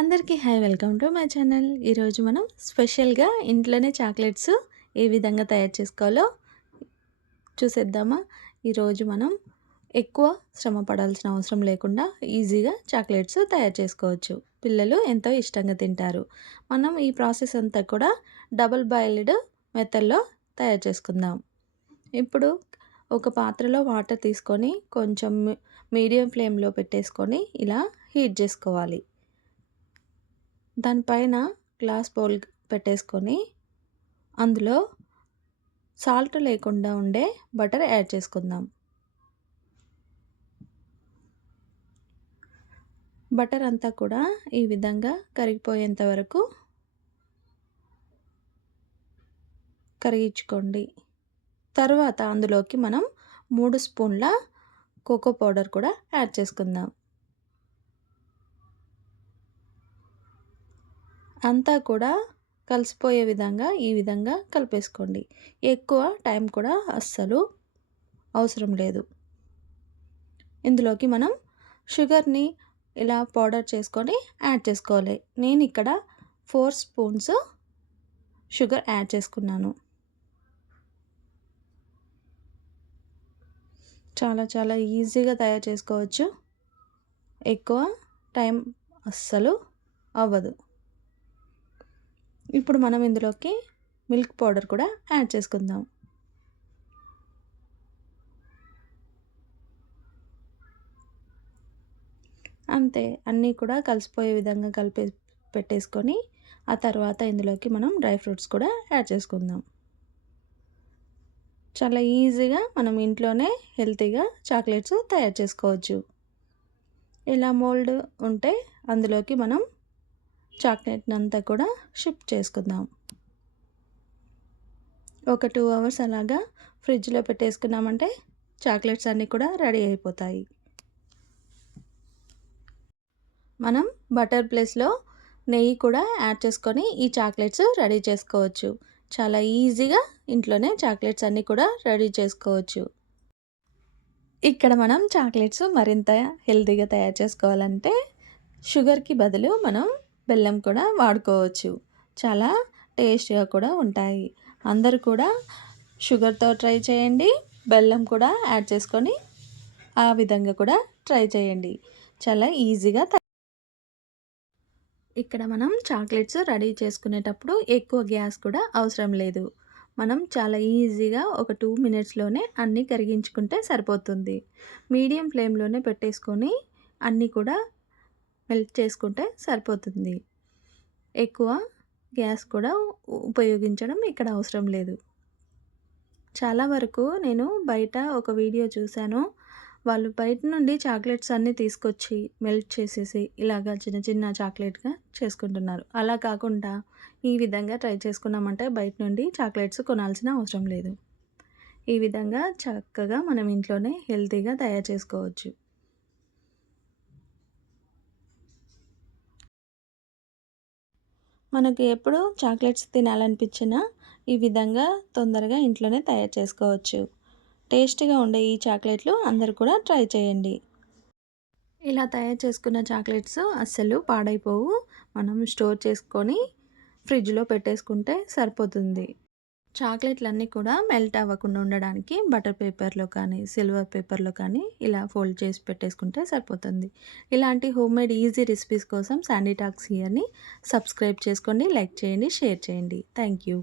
అందరికీ hi welcome to my channel. ఈరోజు మనం స్పెషల్గా ఇంట్లోనే చాక్లెట్స్ ఏ విధంగా తయారు చేసుకోవాలో చూసేద్దామా. ఈరోజు మనం ఎక్కువ శ్రమ పడాల్సిన అవసరం లేకుండా ఈజీగా చాక్లెట్స్ తయారు చేసుకోవచ్చు. పిల్లలు ఎంతో ఇష్టంగా తింటారు. మనం ఈ ప్రాసెస్ అంతా కూడా డబుల్ బాయిల్డ్ మెథడ్లో తయారు చేసుకుందాం. ఇప్పుడు ఒక పాత్రలో వాటర్ తీసుకొని కొంచెం మీడియం ఫ్లేమ్లో పెట్టేసుకొని ఇలా హీట్ చేసుకోవాలి. దానిపైన గ్లాస్ బౌల్ పెట్టేసుకొని అందులో సాల్ట్ లేకుండా ఉండే బటర్ యాడ్ చేసుకుందాం. బటర్ అంతా కూడా ఈ విధంగా కరిగిపోయేంత వరకు కరిగించుకోండి. తర్వాత అందులోకి మనం 3 స్పూన్ల కోకో పౌడర్ కూడా యాడ్ చేసుకుందాం. అంతా కూడా కలిసిపోయే విధంగా ఈ విధంగా కలిపేసుకోండి. ఎక్కువ టైం కూడా అస్సలు అవసరం లేదు. ఇందులోకి మనం షుగర్ని ఇలా పౌడర్ చేసుకొని యాడ్ చేసుకోవాలి. నేను ఇక్కడ 4 స్పూన్స్ షుగర్ యాడ్ చేసుకున్నాను. చాలా ఈజీగా తయారు చేసుకోవచ్చు. ఎక్కువ టైం అస్సలు అవ్వదు. ఇప్పుడు మనం ఇందులోకి మిల్క్ పౌడర్ కూడా యాడ్ చేసుకుందాం. అంతే, అన్నీ కూడా కలిసిపోయే విధంగా పెట్టేసుకొని ఆ తర్వాత ఇందులోకి మనం డ్రై ఫ్రూట్స్ కూడా యాడ్ చేసుకుందాం. చాలా ఈజీగా మనం ఇంట్లోనే హెల్తీగా చాక్లెట్స్ తయారు చేసుకోవచ్చు. ఇలా మోల్డ్ ఉంటే అందులోకి మనం చాక్లెట్ని అంతా కూడా షిఫ్ట్ చేసుకుందాం. ఒక 2 అవర్స్ అలాగా ఫ్రిడ్జ్లో పెట్టేసుకున్నామంటే చాక్లెట్స్ అన్నీ కూడా రెడీ అయిపోతాయి. మనం బటర్ ప్లేస్లో నెయ్యి కూడా యాడ్ చేసుకొని ఈ చాక్లెట్స్ రెడీ చేసుకోవచ్చు. చాలా ఈజీగా ఇంట్లోనే చాక్లెట్స్ అన్నీ కూడా రెడీ చేసుకోవచ్చు. ఇక్కడ మనం చాక్లెట్స్ మరింత హెల్తీగా తయారు చేసుకోవాలంటే షుగర్కి బదులు మనం బెల్లం కూడా వాడుకోవచ్చు. చాలా టేస్ట్గా కూడా ఉంటాయి. అందరూ కూడా షుగర్తో ట్రై చేయండి. బెల్లం కూడా యాడ్ చేసుకొని ఆ విధంగా కూడా ట్రై చేయండి. చాలా ఈజీగా ఇక్కడ మనం చాక్లెట్స్ రెడీ చేసుకునేటప్పుడు ఎక్కువ గ్యాస్ కూడా అవసరం లేదు. మనం చాలా ఈజీగా ఒక 2 మినిట్స్లోనే అన్నీ కరిగించుకుంటే సరిపోతుంది. మీడియం ఫ్లేమ్లోనే పెట్టేసుకొని అన్నీ కూడా మెల్ట్ చేసుకుంటే సరిపోతుంది. ఎక్కువ గ్యాస్ కూడా ఉపయోగించడం ఇక్కడ అవసరం లేదు. చాలా వరకు నేను బయట ఒక వీడియో చూశాను. వాళ్ళు బయట నుండి చాక్లెట్స్ అన్నీ తీసుకొచ్చి మెల్ట్ చేసేసి ఇలాగా చిన్న చిన్న చాక్లెట్గా చేసుకుంటున్నారు. అలా కాకుండా ఈ విధంగా ట్రై చేసుకున్నామంటే బయట నుండి చాక్లెట్స్ కొనాల్సిన అవసరం లేదు. ఈ విధంగా చక్కగా మనం ఇంట్లోనే హెల్తీగా తయారు చేసుకోవచ్చు. మనకు ఎప్పుడు చాక్లెట్స్ తినాలనిపించినా ఈ విధంగా తొందరగా ఇంట్లోనే తయారు చేసుకోవచ్చు. టేస్టీగా ఉండే ఈ చాక్లెట్లు అందరూ కూడా ట్రై చేయండి. ఇలా తయారు చేసుకున్న చాక్లెట్స్ అస్సలు పాడైపోవు. మనం స్టోర్ చేసుకొని ఫ్రిడ్జ్లో పెట్టేసుకుంటే సరిపోతుంది. చాక్లెట్లన్నీ కూడా మెల్ట్ అవ్వకుండా ఉండడానికి బటర్ పేపర్లో కానీ సిల్వర్ పేపర్లో కానీ ఇలా ఫోల్డ్ చేసి పెట్టేసుకుంటే సరిపోతుంది. ఇలాంటి హోమ్మేడ్ ఈజీ రెసిపీస్ కోసం శాండీ టాక్స్ హియర్ని సబ్స్క్రైబ్ చేసుకోండి, లైక్ చేయండి, షేర్ చేయండి. Thank you.